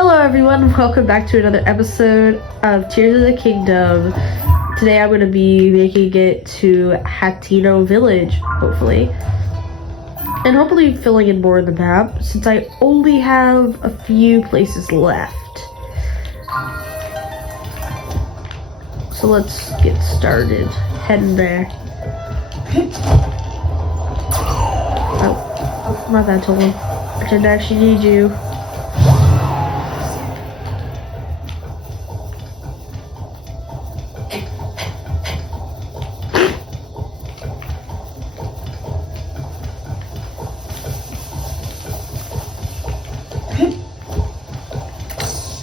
Hello everyone, welcome back to another episode of Tears of the Kingdom. Today I'm going to be making it to Hateno village, hopefully. And hopefully filling in more of the map, since I only have a few places left. So let's get started. Heading there. Oh, my bad, Tolan. I didn't actually need you.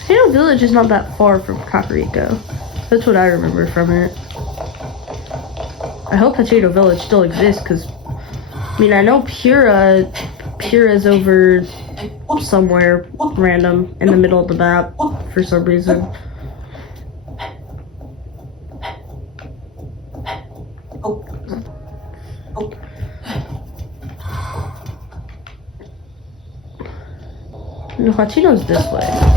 Hateno village is not that far from Kakariko. That's what I remember from it. I hope Hateno village still exists, because I mean, I know Pura's over somewhere random in the middle of the map for some reason. No, Hateno's this way.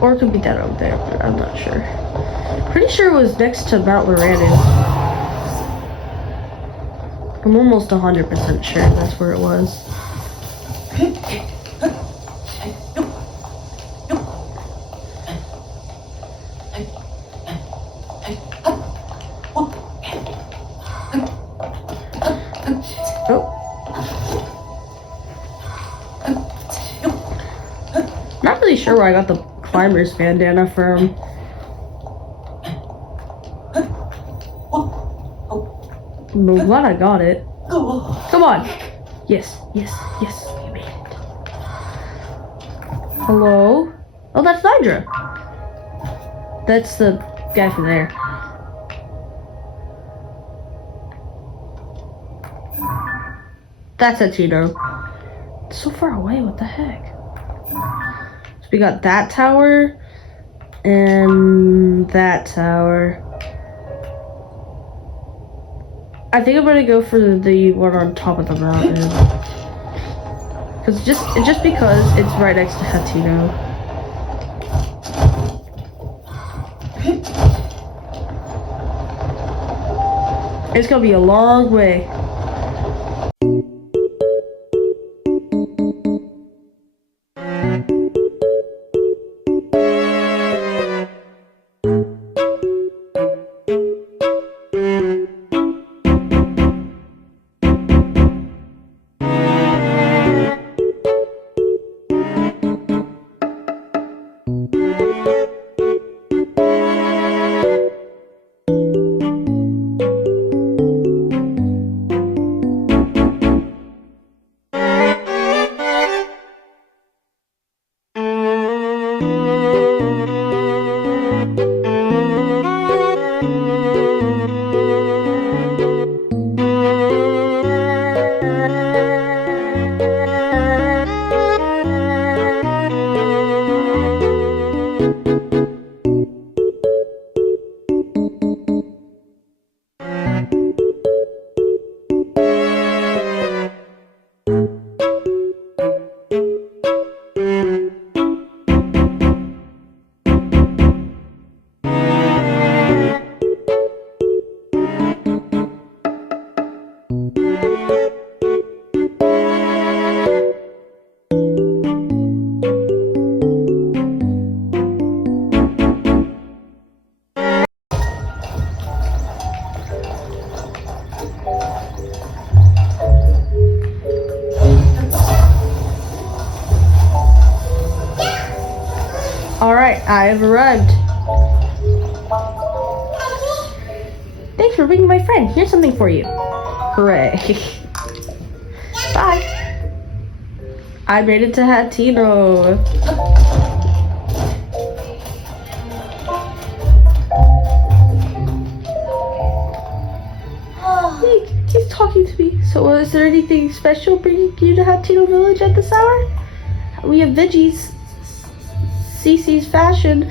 Or it could be that over there, but I'm not sure. Pretty sure it was next to Mount Loranu. I'm almost 100% sure that's where it was. Oh. Not really sure where I got the climber's bandana from. I'm glad I got it. Come on. Yes, yes, yes. You made it. Hello? Oh, that's Nidra. That's the guy from there. That's Hateno. It's so far away. What the heck? So we got that tower and that tower. I think I'm gonna go for the one on top of the mountain, because just because it's right next to Hateno. It's gonna be a long way. Alright, I have arrived. Thanks for bringing my friend. Here's something for you. Hooray. Bye. I made it to Hateno. He's talking to me. So is there anything special bringing you to Hateno village at this hour? We have veggies, CC's fashion,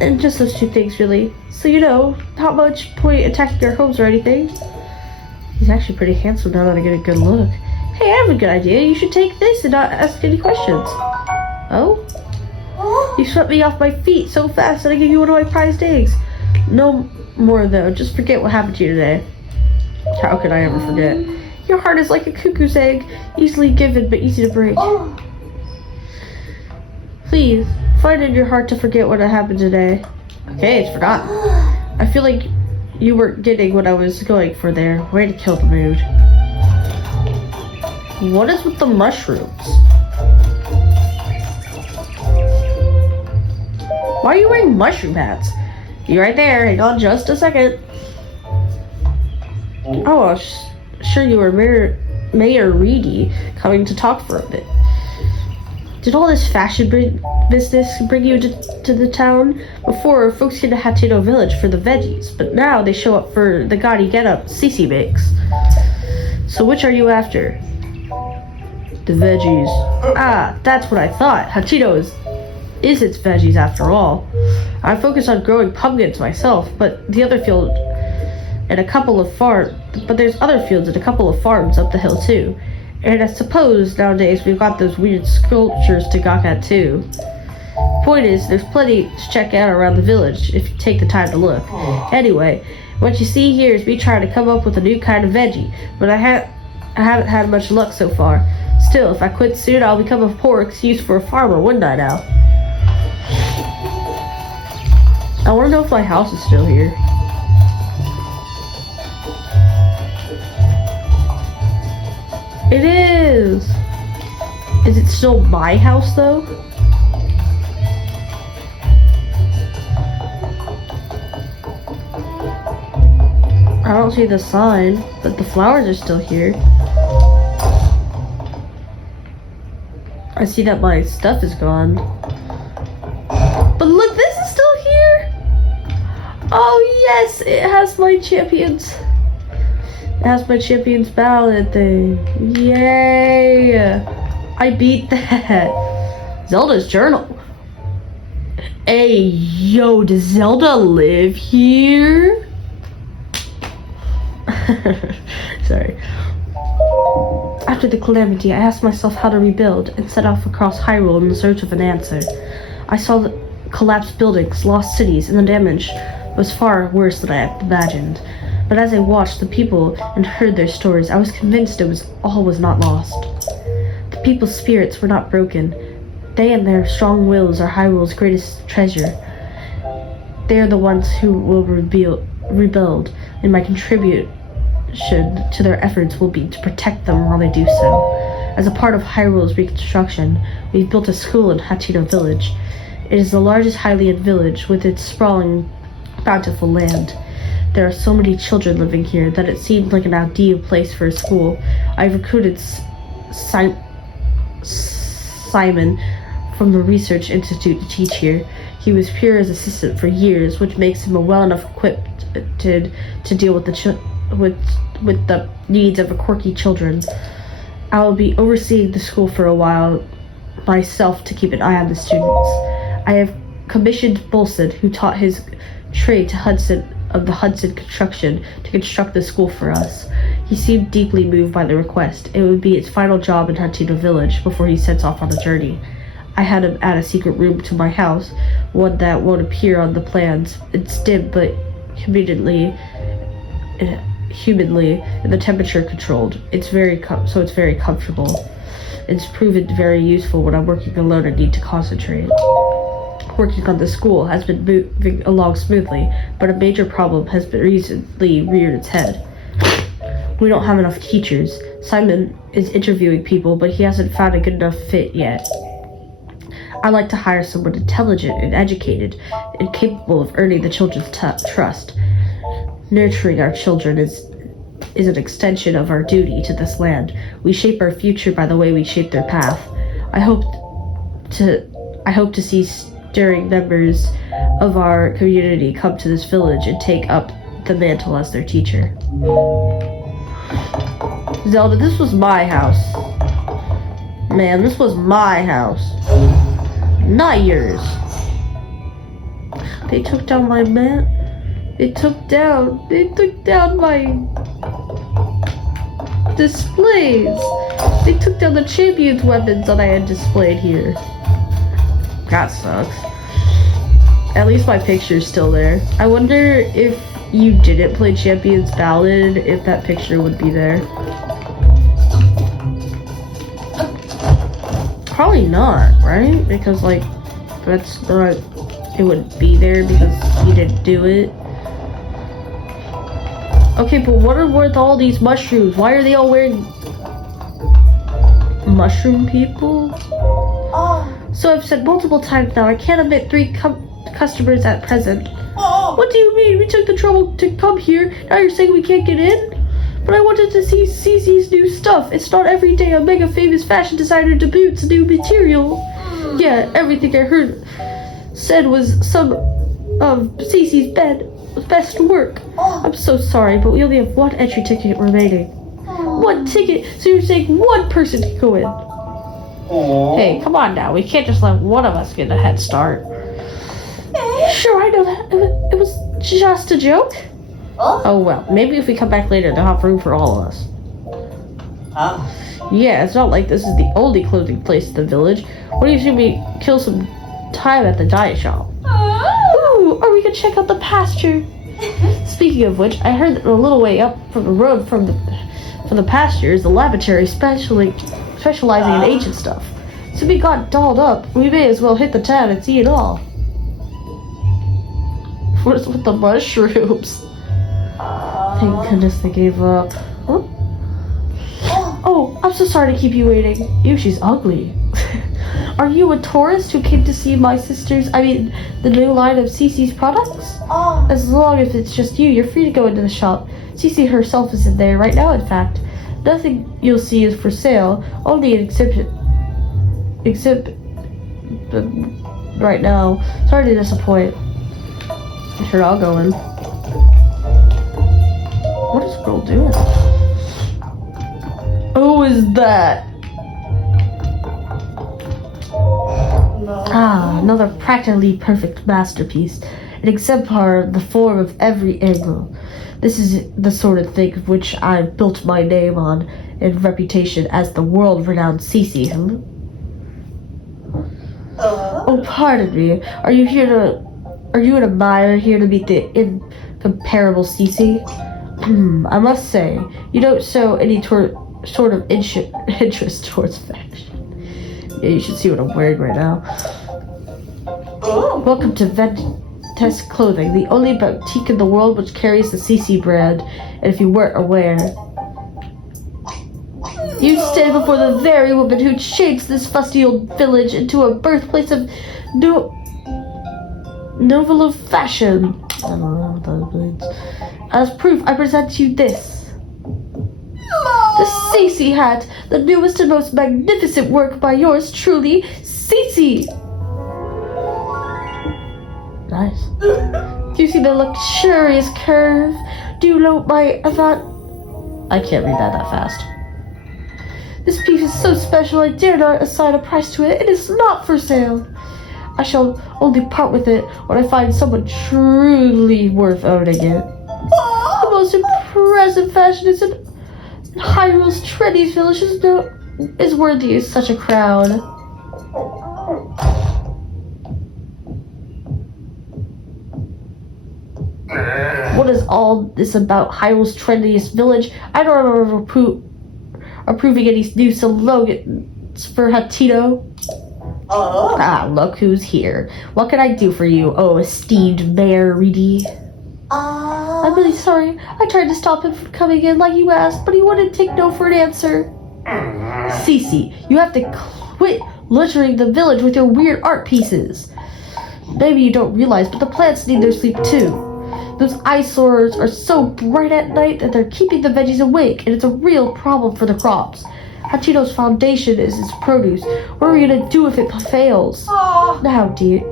and just those two things really. So you know, not much point attacking our homes or anything. He's actually pretty handsome now that I get a good look. Hey, I have a good idea. You should take this and not ask any questions. Oh? You swept me off my feet so fast that I gave you one of my prized eggs. No more, though. Just forget what happened to you today. How could I ever forget? Your heart is like a cuckoo's egg, easily given but easy to break. Please, find in your heart to forget what happened today. Okay, it's forgotten. I feel like you weren't getting what I was going for there. Way to kill the mood. What is with the mushrooms? Why are you wearing mushroom hats? You right there. Hang on just a second. Oh, sure you were Mayor Reedy coming to talk for a bit. Did all this fashion business bring you to the town? Before, folks came to Hateno Village for the veggies, but now they show up for the gaudy getup Cece makes. So which are you after? The veggies. Ah, that's what I thought. Hateno is its veggies after all. I focus on growing pumpkins myself, but there's other fields and a couple of farms up the hill too. And I suppose nowadays we've got those weird sculptures to gawk at too. Point is, there's plenty to check out around the village if you take the time to look. Anyway, what you see here is me trying to come up with a new kind of veggie, but I haven't had much luck so far. Still, if I quit soon, I'll become a poor excuse for a farmer, wouldn't I now? I want to know if my house is still here. It is! Is it still my house, though? I don't see the sign, but the flowers are still here. I see that my stuff is gone. But look, this is still here! Oh yes, it has my champions. It has my champions ballad thing. Yay! I beat that. Zelda's journal. Hey, yo, does Zelda live here? Sorry. After the calamity, I asked myself how to rebuild and set off across Hyrule in search of an answer. I saw the collapsed buildings, lost cities, and the damage was far worse than I had imagined. But as I watched the people and heard their stories, I was convinced all was not lost. The people's spirits were not broken. They and their strong wills are Hyrule's greatest treasure. They are the ones who will rebuild, and my contribution to their efforts will be to protect them while they do so. As a part of Hyrule's reconstruction, we've built a school in Hateno Village. It is the largest Hylian village with its sprawling, bountiful land. There are so many children living here that it seemed like an ideal place for a school. I've recruited Simon from the Research Institute to teach here. He was Pyrrha's assistant for years, which makes him well enough equipped to deal with the needs of quirky children. I will be overseeing the school for a while myself to keep an eye on the students. I have commissioned Bolson, who taught his trade to Hudson of the Hudson Construction, to construct the school for us. He seemed deeply moved by the request. It would be its final job in Hateno Village before he sets off on the journey. I had him add a secret room to my house, one that won't appear on the plans. It's dim but humanly, and the temperature controlled. It's very comfortable. It's proven very useful when I'm working alone and need to concentrate. Working on the school has been moving along smoothly, but a major problem has been recently reared its head. We don't have enough teachers. Simon is interviewing people, but he hasn't found a good enough fit yet. I'd like to hire someone intelligent and educated and capable of earning the children's trust. Nurturing our children is an extension of our duty to this land. We shape our future by the way we shape their path. I hope to see stirring members of our community come to this village and take up the mantle as their teacher. Zelda, this was my house. Man, this was my house. Not yours. They took down my They took down my displays. They took down the champion's weapons that I had displayed here. That sucks. At least my picture's still there. I wonder if you didn't play Champion's Ballad, if that picture would be there. Probably not, right? Because, like, that's not... It wouldn't be there because you didn't do it. Okay, but what are with all these mushrooms? Why are they all wearing... Mushroom people? So I've said multiple times now, I can't admit 3 customers at present. What do you mean? We took the trouble to come here. Now you're saying we can't get in? But I wanted to see Cece's new stuff. It's not every day a mega famous fashion designer debuts new material. Yeah, everything I heard said was some of Cece's best work. I'm so sorry, but we only have 1 entry ticket remaining. 1 ticket? So you're saying 1 person can go in? Hey, come on now. We can't just let one of us get a head start. Sure, I know that. It was just a joke. Oh, well. Maybe if we come back later, they'll have room for all of us. Yeah, it's not like this is the only clothing place in the village. What do you think we kill some time at the dye shop? Ooh, or we could check out the pasture. Speaking of which, I heard that a little way up from the road from the pasture is the laboratory specializing in ancient stuff. So we got dolled up. We may as well hit the town and see it all. What's with the mushrooms? Thank goodness they gave up. Huh? Oh, I'm so sorry to keep you waiting. Ew, she's ugly. Are you a tourist who came to see the new line of Cece's products? As long as it's just you, you're free to go into the shop. Cece herself is in there right now, in fact. Nothing you'll see is for sale, only an exhibit right now. Sorry to disappoint. Sure, I'll go in. What is the girl doing? Who is that? Another practically perfect masterpiece. An exemplar of the form of every angle. This is the sort of thing which I've built my name on and reputation as the world-renowned Cece. Oh, pardon me. Are you an admirer here to meet the incomparable Cece? I must say, you don't show any sort of interest towards fashion. Yeah, you should see what I'm wearing right now. Welcome to Ventes Clothing, the only boutique in the world which carries the Cece brand, and if you weren't aware, you stand before the very woman who shapes this fusty old village into a birthplace of novel of fashion. I don't know what that means. As proof, I present you this. The Cece hat, the newest and most magnificent work by yours truly, Cece. Nice. Do you see the luxurious curve? Do you note my avant? I can't read that fast. This piece is so special I dare not assign a price to it. It is not for sale. I shall only part with it when I find someone truly worth owning it. The most impressive fashionist in Hyrule's trendiest village is worthy of such a crown. What is all this about Hyrule's trendiest village? I don't remember approving any new slogans for Hateno. Look who's here. What can I do for you, oh esteemed Mayor Reedy? I'm really sorry. I tried to stop him from coming in like you asked, but he wouldn't take no for an answer. Cece, you have to quit littering the village with your weird art pieces. Maybe you don't realize, but the plants need their sleep too. Those eyesores are so bright at night that they're keeping the veggies awake, and it's a real problem for the crops. Hateno's foundation is its produce. What are we gonna do if it fails? Now, dear,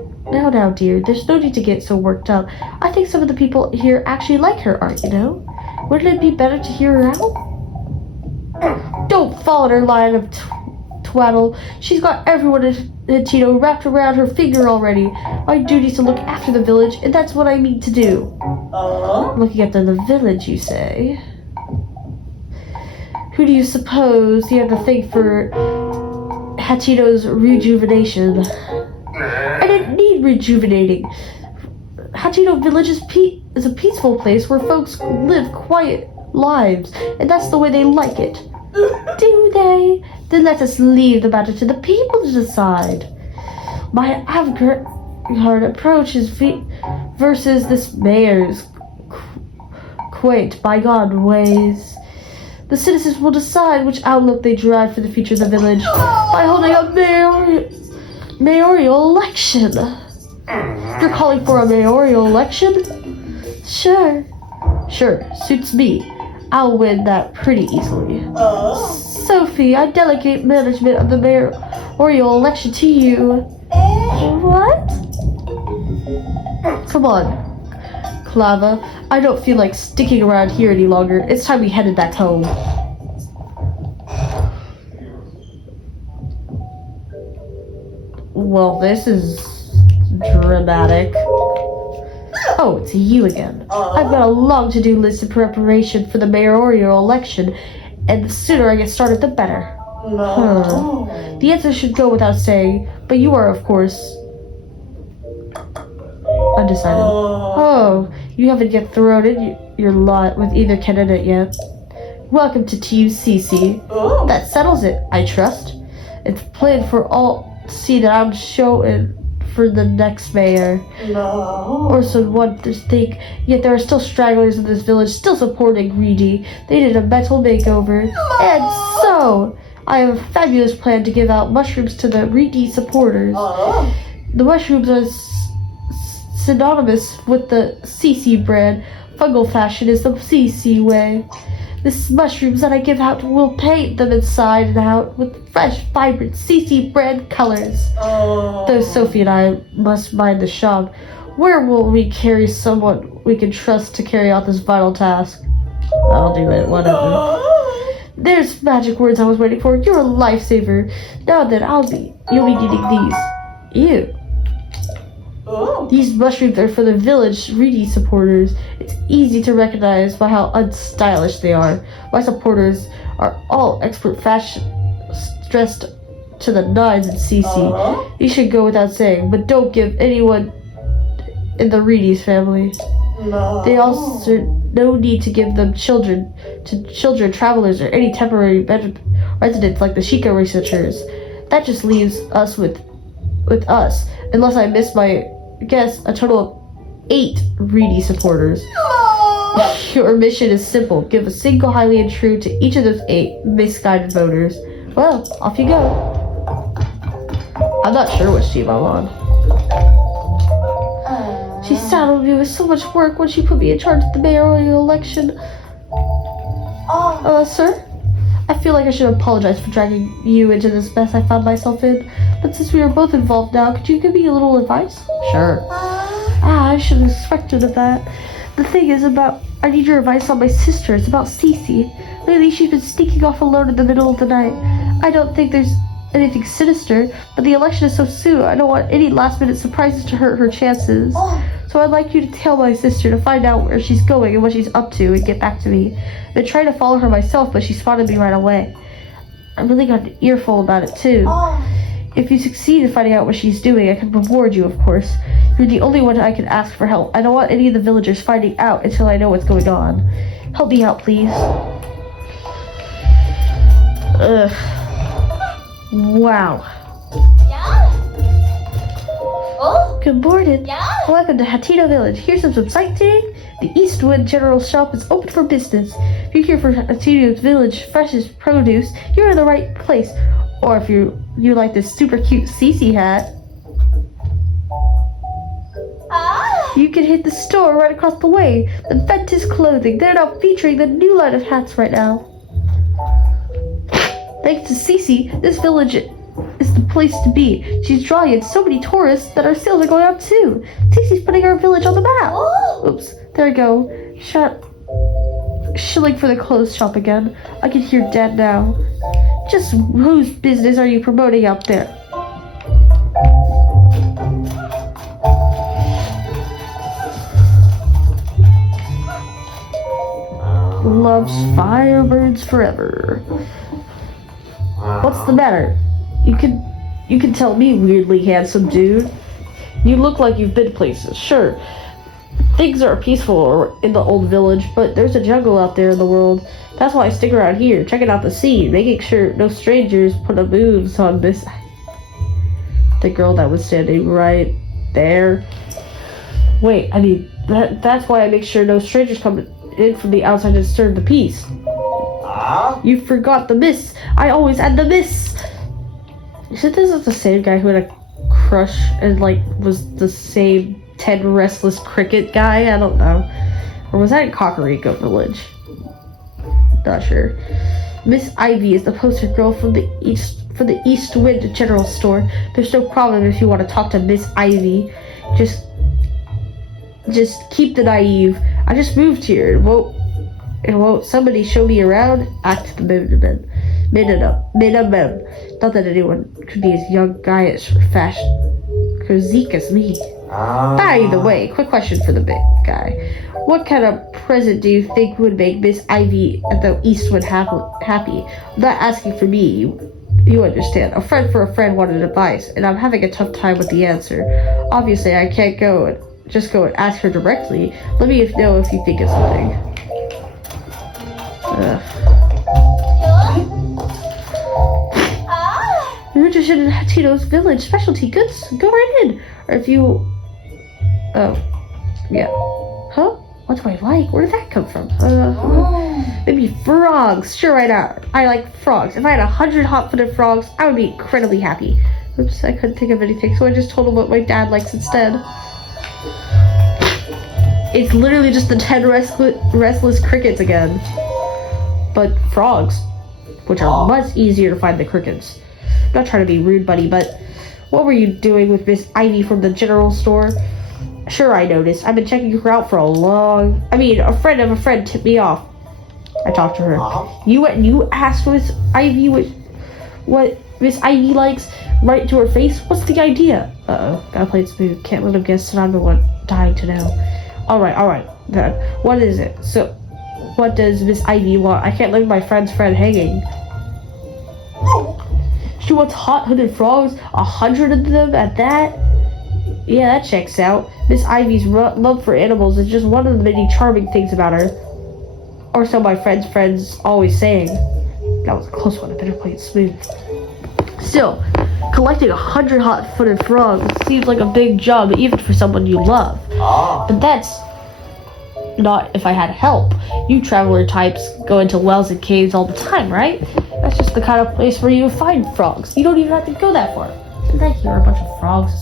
there's no need to get so worked up. I think some of the people here actually like her art, you know? Wouldn't it be better to hear her out? Don't fall in her line of twaddle. She's got everyone in Hateno wrapped around her finger already. My duty is to look after the village, and that's what I mean to do. Looking after the village, you say? Who do you suppose you have to thank for Hateno's rejuvenation? very rejuvenating. Hateno Village is a peaceful place where folks live quiet lives, and that's the way they like it. Do they? Then let us leave the matter to the people to decide. My avant-garde approach is versus this mayor's quaint, bygone ways. The citizens will decide which outlook they derive for the future of the village by holding a mayoral election. You're calling for a mayoral election? Sure, suits me. I'll win that pretty easily. Sophie, I delegate management of the mayoral election to you. What? Come on, Clava. I don't feel like sticking around here any longer. It's time we headed back home. Well, this is dramatic. Oh, it's you again. I've got a long to-do list in preparation for the mayoral election, and the sooner I get started, the better. The answer should go without saying, but you are, of course, undecided. Oh, you haven't yet thrown in your lot with either candidate yet. Welcome to Team CC. That settles it, I trust. It's planned for all to see that I'm showing for the next mayor. Or so one to think, yet there are still stragglers in this village still supporting Reedy. They did a mental makeover. And so, I have a fabulous plan to give out mushrooms to the Reedy supporters. The mushrooms are synonymous with the CC brand. Fungal fashion is the CC way. These mushrooms that I give out will paint them inside and out with fresh, vibrant CC brand colors. Though Sophie and I must mind the shop, where will we carry someone we can trust to carry out this vital task? I'll do it, whatever. There's magic words I was waiting for. You're a lifesaver. Now then, you'll be needing these. Ew. These mushrooms are for the village Reedy supporters. It's easy to recognize by how unstylish they are. My supporters are all expert fashion, dressed to the nines in CC. You should go without saying, but don't give anyone in the Reedy's family. They also no need to give them children, travelers, or any temporary residents like the Sheikah researchers. That just leaves us with us, unless I miss my guess, a total of 8 Reedy supporters. Your mission is simple. Give a single highly and true to each of those 8 misguided voters. Well, off you go. I'm not sure which team I'm on. She saddled me with so much work when she put me in charge of the mayoral election. Sir? I feel like I should apologize for dragging you into this mess I found myself in. But since we are both involved now, could you give me a little advice? Sure. I should have expected of that. The thing is I need your advice on my sister. It's about Cece. Lately, she's been sneaking off alone in the middle of the night. I don't think there's anything sinister, but the election is so soon. I don't want any last-minute surprises to hurt her chances. So I'd like you to tell my sister to find out where she's going and what she's up to and get back to me. I've been trying to follow her myself, but she spotted me right away. I really got an earful about it, too. If you succeed in finding out what she's doing, I can reward you, of course. You're the only one I can ask for help. I don't want any of the villagers finding out until I know what's going on. Help me out, please. Ugh. Wow. Good morning. Welcome to Hateno Village. Here's some sightseeing. The Eastwood General Shop is open for business. If you're here for Hateno Village freshest produce, you're in the right place. Or if you like this super cute CC hat, you can hit the store right across the way. The Ventus Clothing. They're now featuring the new line of hats right now. Thanks to Cece, this village is the place to be. She's drawing in so many tourists that our sales are going up too. Cece's putting our village on the map. Oops, there we go. Shilling for the clothes shop again. I can hear Dad now. Just whose business are you promoting out there? Loves Firebirds forever. What's the matter? You can tell me, weirdly handsome dude. You look like you've been places. Sure, things are peaceful in the old village, but there's a jungle out there in the world. That's why I stick around here, checking out the scene, making sure no strangers put a moves on this. The girl that was standing right there. Wait, I mean, that's why I make sure no strangers come in from the outside to disturb the peace. You forgot the miss. I always add the miss. Isn't this the same guy who had a crush and like was the same Ted Restless Cricket guy? I don't know. Or was that in Kakariko Village? Not sure. Miss Ivy is the poster girl from the East Wind General Store. There's no problem if you want to talk to Miss Ivy. Just keep the naive. I just moved here. And won't somebody show me around? Act the minimum. Not that anyone could be as young guy as physique as me. By the way, quick question for the big guy. What kind of present do you think would make Miss Ivy at the Eastwood happy? I'm not asking for me. You understand. A friend for a friend wanted advice, and I'm having a tough time with the answer. Obviously, I can't go and ask her directly. Let me know if you think of something. You're interested in Hateno's village specialty goods? Go right in. Or if you... Oh. Yeah. Huh? What do I like? Where did that come from? Maybe frogs. Sure, why not? I like frogs. If I had 100 hot-footed frogs, I would be incredibly happy. Oops, I couldn't think of anything, so I just told him what my dad likes instead. It's literally just the 10 restless crickets again. But frogs, which are much easier to find than crickets. I'm not trying to be rude, buddy, but what were you doing with Miss Ivy from the general store? Sure, I noticed. I've been checking her out for a friend of a friend tipped me off. I talked to her. You went and you asked Miss Ivy what Miss Ivy likes right to her face? What's the idea? Uh-oh, gotta play it smooth. Can't let him guess, and I'm the one dying to know. Alright, then. What is it? So, what does Miss Ivy want? I can't leave my friend's friend hanging. She wants hot-hooded frogs, 100 of them at that? Yeah, that checks out. Miss Ivy's love for animals is just one of the many charming things about her. Or so my friends always saying. That was a close one. I better play it smooth. Still, collecting 100 hot-footed frogs seems like a big job, even for someone you love. But that's not if I had help. You traveler types go into wells and caves all the time, right? That's just the kind of place where you find frogs. You don't even have to go that far. Did I hear a bunch of frogs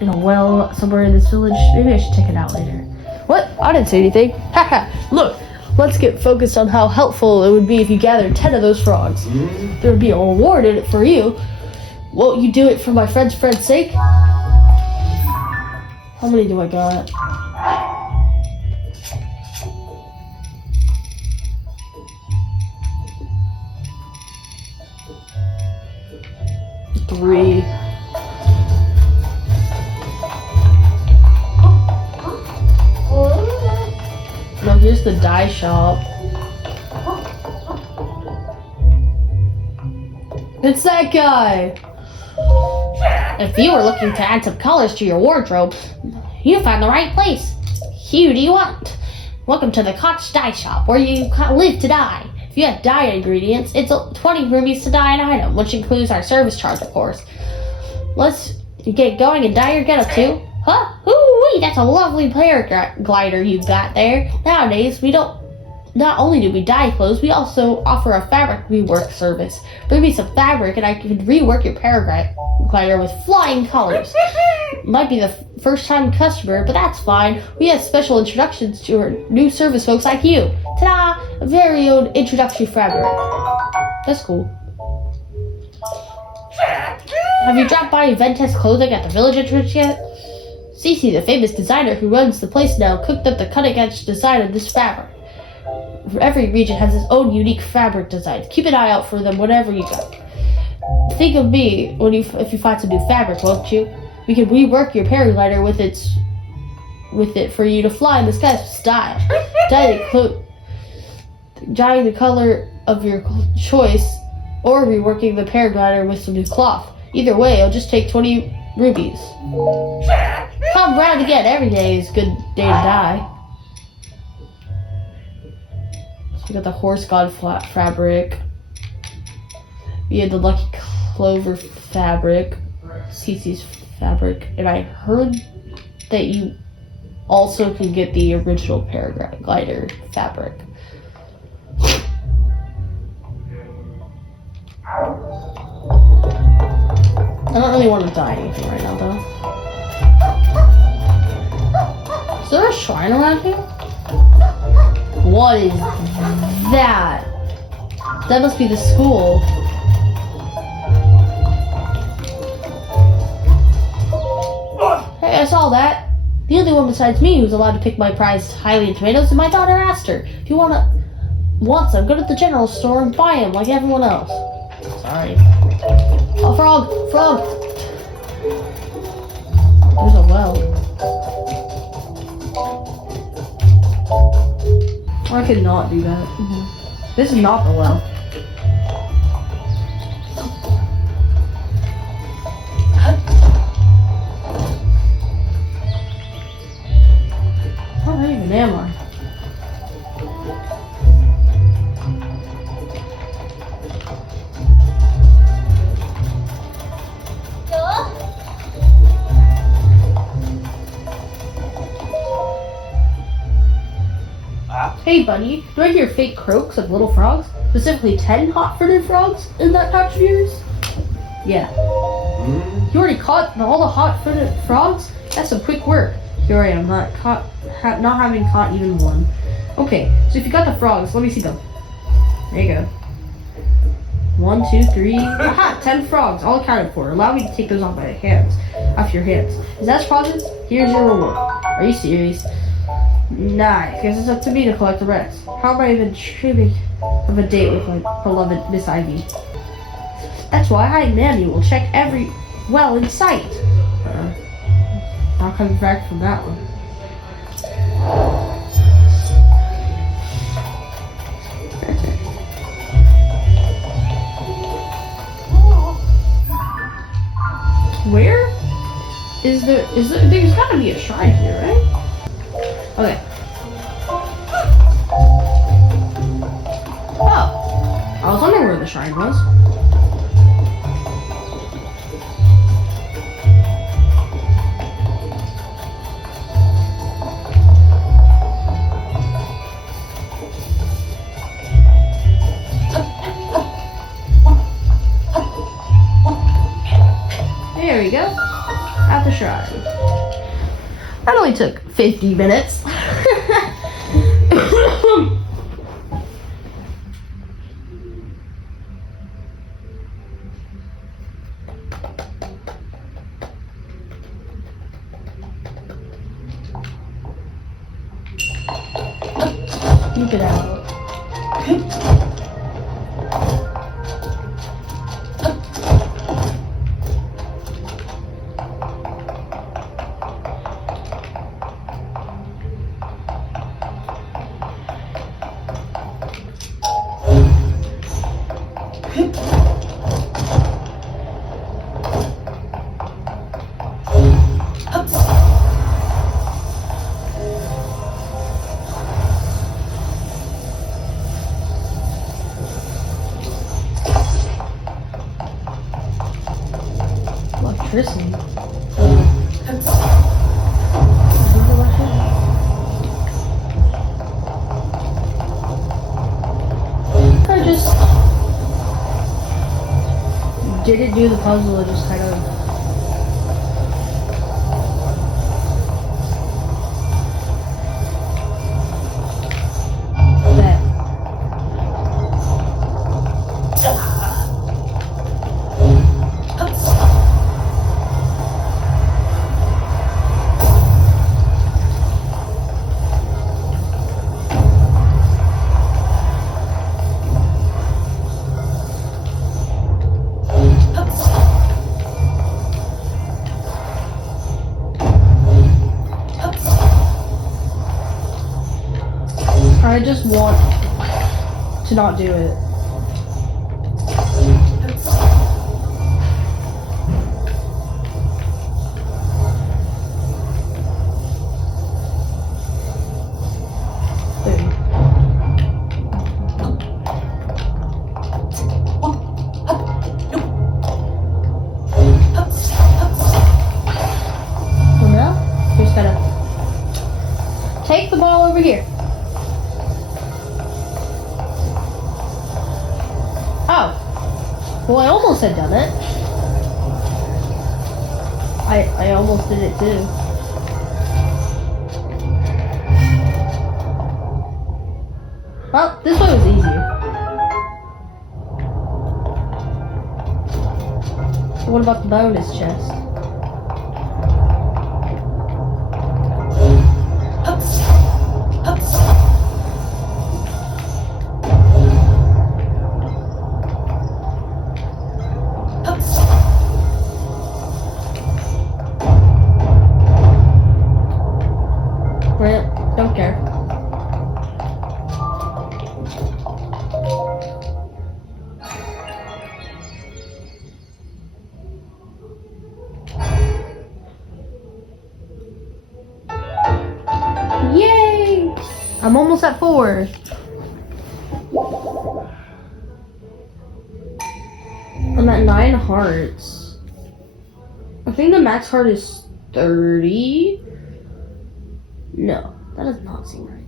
in a well somewhere in this village? Maybe I should check it out later. What? I didn't say anything. Haha. Look, let's get focused on how helpful it would be if you gathered 10 of those frogs. There would be a reward in it for you. Won't you do it for my friend's sake? How many do I got? Three. No, here's the dye shop. It's that guy! If you were looking to add some colors to your wardrobe, you found the right place. Who do you want? Welcome to the Koch Dye Shop, where you live to dye. If you have dye ingredients, it's 20 rubies to dye an item, which includes our service charge, of course. Let's get going and dye your getup too. Huh? Ooh-wee, that's a lovely paraglider you've got there. Nowadays, not only do we dye clothes, we also offer a fabric rework service. Bring me some fabric and I can rework your paraglider with flying colors. Might be the first time customer, but that's fine. We have special introductions to our new service folks like you. Ta-da! A very own introductory fabric. That's cool. Have you dropped by Ventes Clothing at the village entrance yet? Cece, the famous designer who runs the place now, cooked up the cutting-edge design of this fabric. Every region has its own unique fabric designs. Keep an eye out for them whenever you go. Think of me if you find some new fabric, won't you? We can rework your paraglider with it for you to fly in the skies with style. Dyeing the color of your choice, or reworking the paraglider with some new cloth. Either way, it'll just take 20 rubies. Come round again. Every day is a good day to die. So we got the horse god fabric. We had the lucky clover fabric. Cece's fabric. And I heard that you also can get the original paraglider fabric. I don't really want to die anything right now, though. Is there a shrine around here? What is that? That must be the school. Hey, I saw that. The only one besides me who's allowed to pick my prized Hylian tomatoes is my daughter Aster. If you want some, go to the general store and buy them like everyone else. Sorry. Oh, frog! Frog! There's a well. I could not do that. This is not the well. How even am I? Hey buddy, do I hear fake croaks of little frogs? Specifically 10 hot-footed frogs in that patch of yours? Yeah. You already caught all the hot-footed frogs? That's some quick work. Here I am, not having caught even one. Okay, so if you got the frogs, let me see them. There you go. 1, 2, 3. Aha! 10 frogs, all accounted for. Allow me to take those off your hands. Is that positive? Here's your reward. Are you serious? Nah, because it's up to me to collect the rest. How am I even dreaming of a date with my beloved Miss Ivy? That's why I, Mammy, will check every well in sight. Not coming back from that one. Where is there's gotta be a shrine here, right? Okay. Oh. I was wondering where the shrine was. There we go. At the shrine. That only took 50 minutes. Keep it out. Electricity. I just didn't do the puzzle, I just kind of I just want to not do it. here. Oh. Well, I almost had done it. I almost did it too. Well, this one was easier. What about the bonus chest? Don't care. Yay! I'm almost at 4. I'm at 9 hearts. I think the max heart is 30. No, that does not seem right.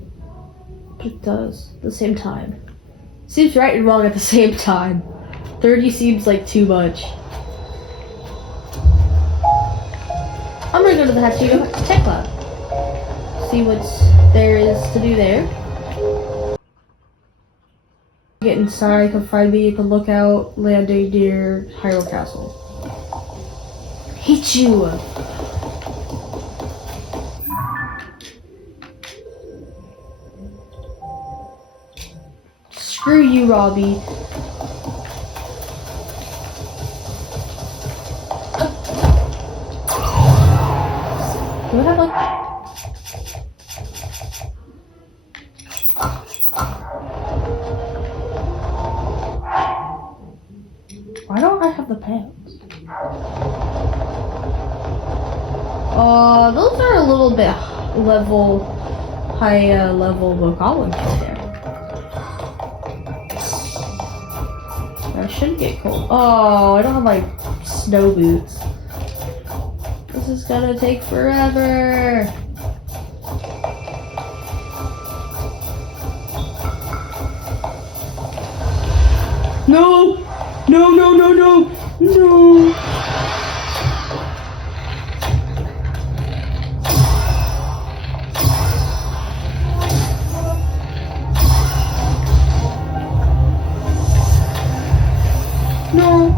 But it does at the same time. Seems right and wrong at the same time. 30 seems like too much. I'm gonna go to the Hateno Tech Lab. See what there is to do there. Get inside, come find me at the lookout landing near Hyrule Castle. Hate you! Screw you, Robbie. Do I have like... Why don't I have the pants? Those are a little bit high level vocalogy there. I should get cold. Oh, I don't have my snow boots. This is gonna take forever. No! No, no, no, no! No! No!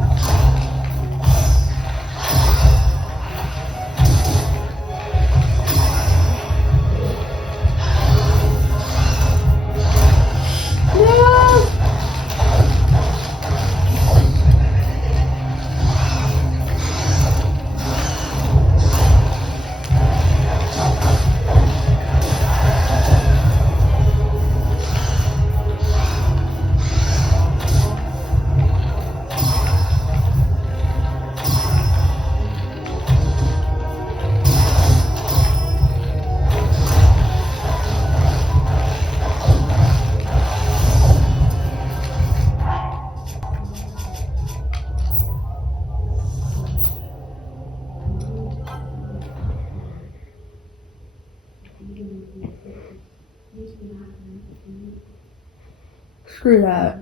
Screw that.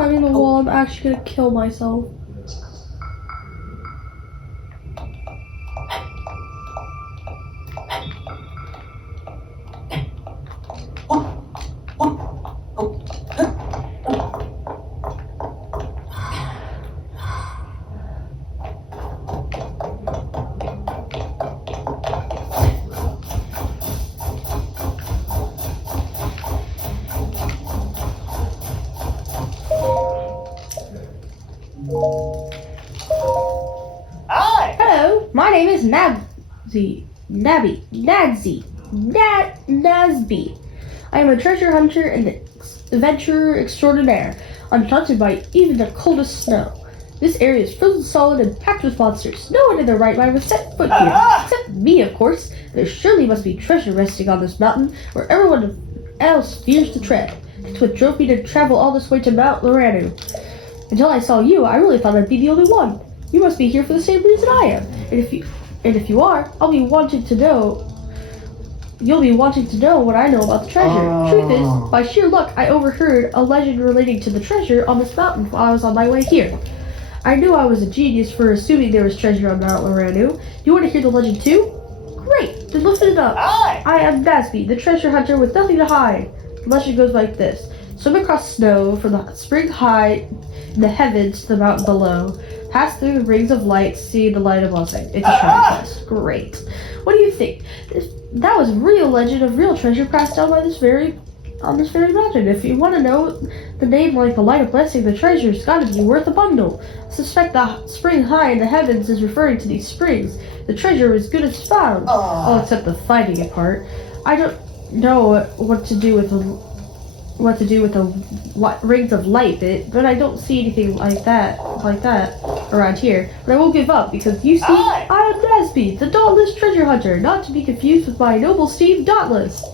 climbing the wall. I'm actually gonna kill myself. Hi! Hello, my name is Nasby. I am a treasure hunter and adventurer extraordinaire, undaunted by even the coldest snow. This area is frozen solid and packed with monsters. No one in their right mind would set foot here, except me, of course. There surely must be treasure resting on this mountain, where everyone else fears to tread. That's what drove me to travel all this way to Mount Loranu. Until I saw you, I really thought I'd be the only one. You must be here for the same reason I am. And if you are, you'll be wanting to know what I know about the treasure. Truth is, by sheer luck, I overheard a legend relating to the treasure on this mountain while I was on my way here. I knew I was a genius for assuming there was treasure on Mount Loranu. You want to hear the legend too? Great, then listen it up. Hi! I am Nasby, the treasure hunter with nothing to hide. The legend goes like this. Swim across snow from the spring high in the heavens to the mountain below. Pass through the rings of light, see the light of blessing. It's a treasure quest. Great. What do you think? That was real legend of real treasure passed down by this very mountain. If you want to know the name like the light of blessing, the treasure's got to be worth a bundle. I suspect the spring high in the heavens is referring to these springs. The treasure is good as found. Oh, except the finding it part. I don't know what to do with the rings of light bit, but I don't see anything like that around here. But I won't give up because you see, I am Nasby, the dauntless treasure hunter, not to be confused with my noble steed Dauntless.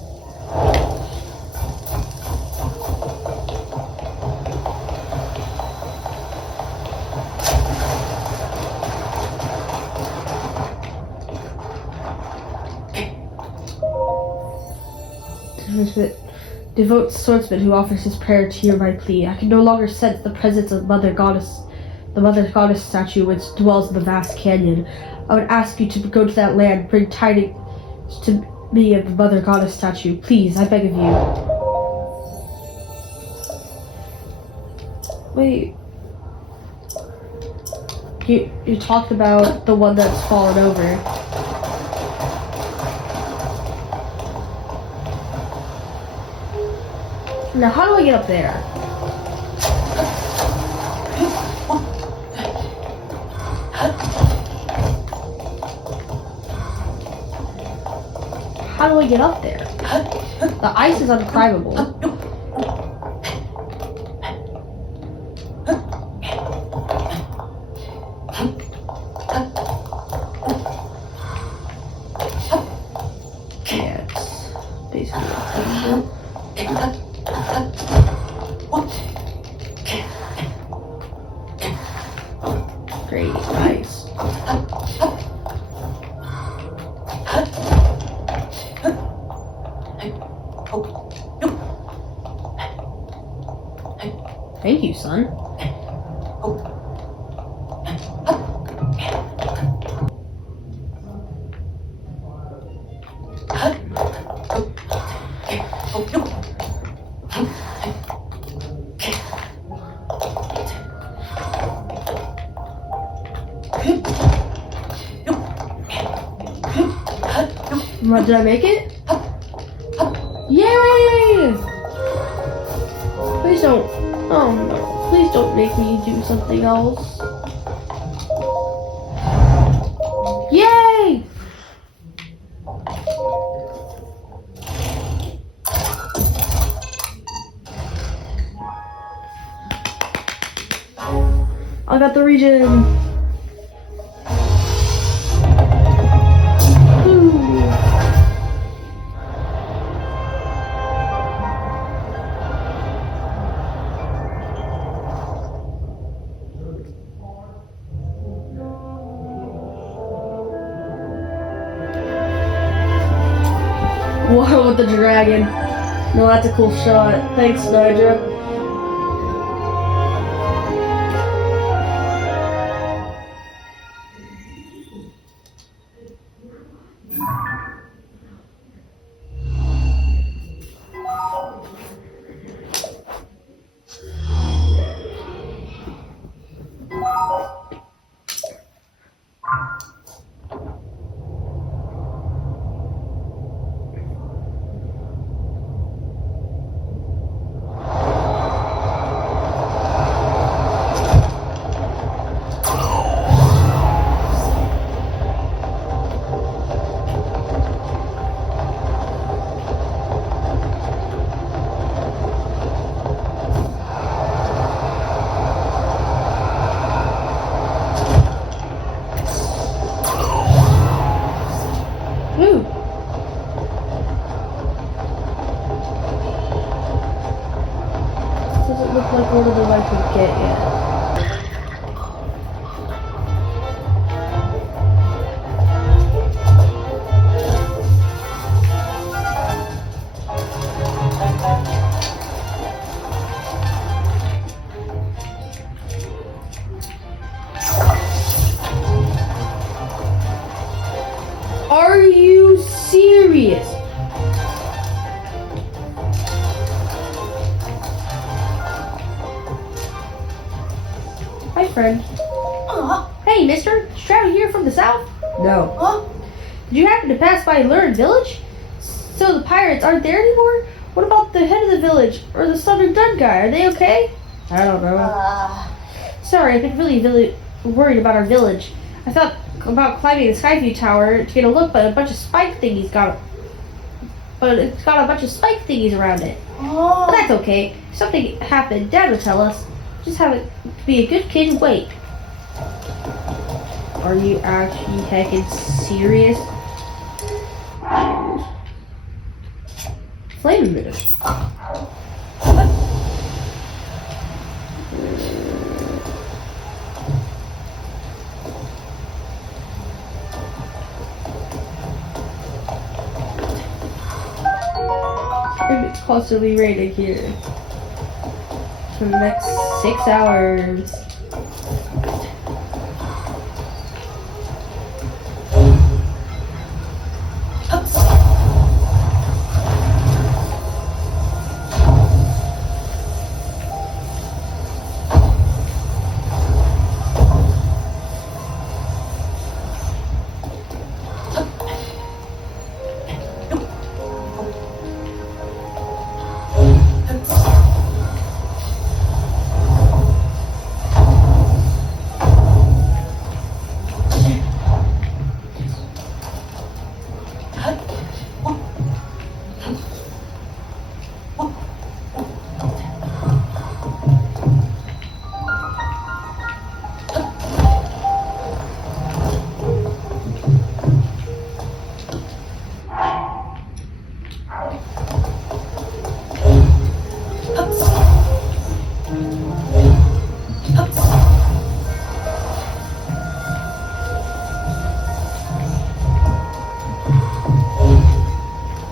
Devout swordsman who offers his prayer to hear my plea. I can no longer sense the presence of the Mother Goddess statue which dwells in the vast canyon. I would ask you to go to that land, bring tidings to me of the Mother Goddess statue. Please, I beg of you. Wait. You talked about the one that's fallen over. Now, how do I get up there? How do I get up there? The ice is unclimbable. Yeah, it's basically unclimbable. Great, nice. Thank you, son. Did I make it? Yay! Please don't. Oh no. Please don't make me do something else. Yay! I got the region. War with the dragon. No, that's a cool shot. Thanks, Nigel. Ooh. Doesn't look like one of them I could get yet. Are you serious? Hi, friend. Hey, mister. Stroud here from the south? No. Did you happen to pass by Lurid Village? So the pirates aren't there anymore? What about the head of the village or the Southern Dun guy? Are they okay? I don't know. Sorry, I've been really worried about our village. I thought about climbing the Skyview Tower to get a look, but a bunch of spike thingies got. But it's got a bunch of spike thingies around it. But that's okay. If something happened, Dad will tell us. Just have it be a good kid and wait. Are you actually heckin' serious? Wait a minute. It's constantly raining here for the next 6 hours.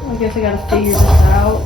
I guess I gotta figure this out.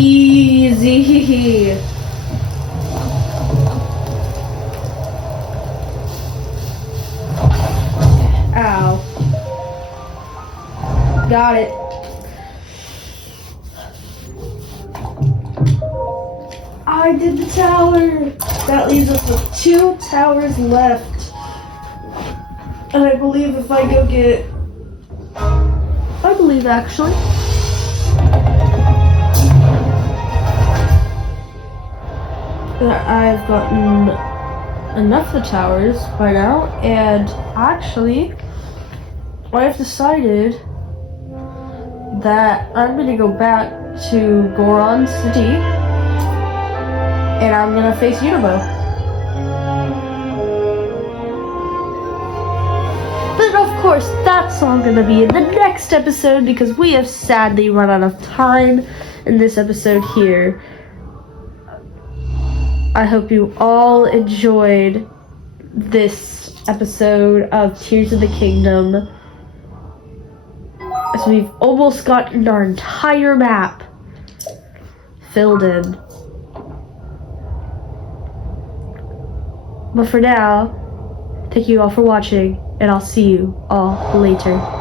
Easy. Ow. Got it. I did the tower. That leaves us with 2 towers left. And I believe if I go get... I believe actually. I've gotten enough of the towers by now, and actually, I've decided that I'm gonna go back to Goron City, and I'm gonna face Unibo. course, that's all gonna be in the next episode because we have sadly run out of time in this episode here. I hope you all enjoyed this episode of Tears of the Kingdom. So we've almost gotten our entire map filled in. But for now, thank you all for watching, and I'll see you all later.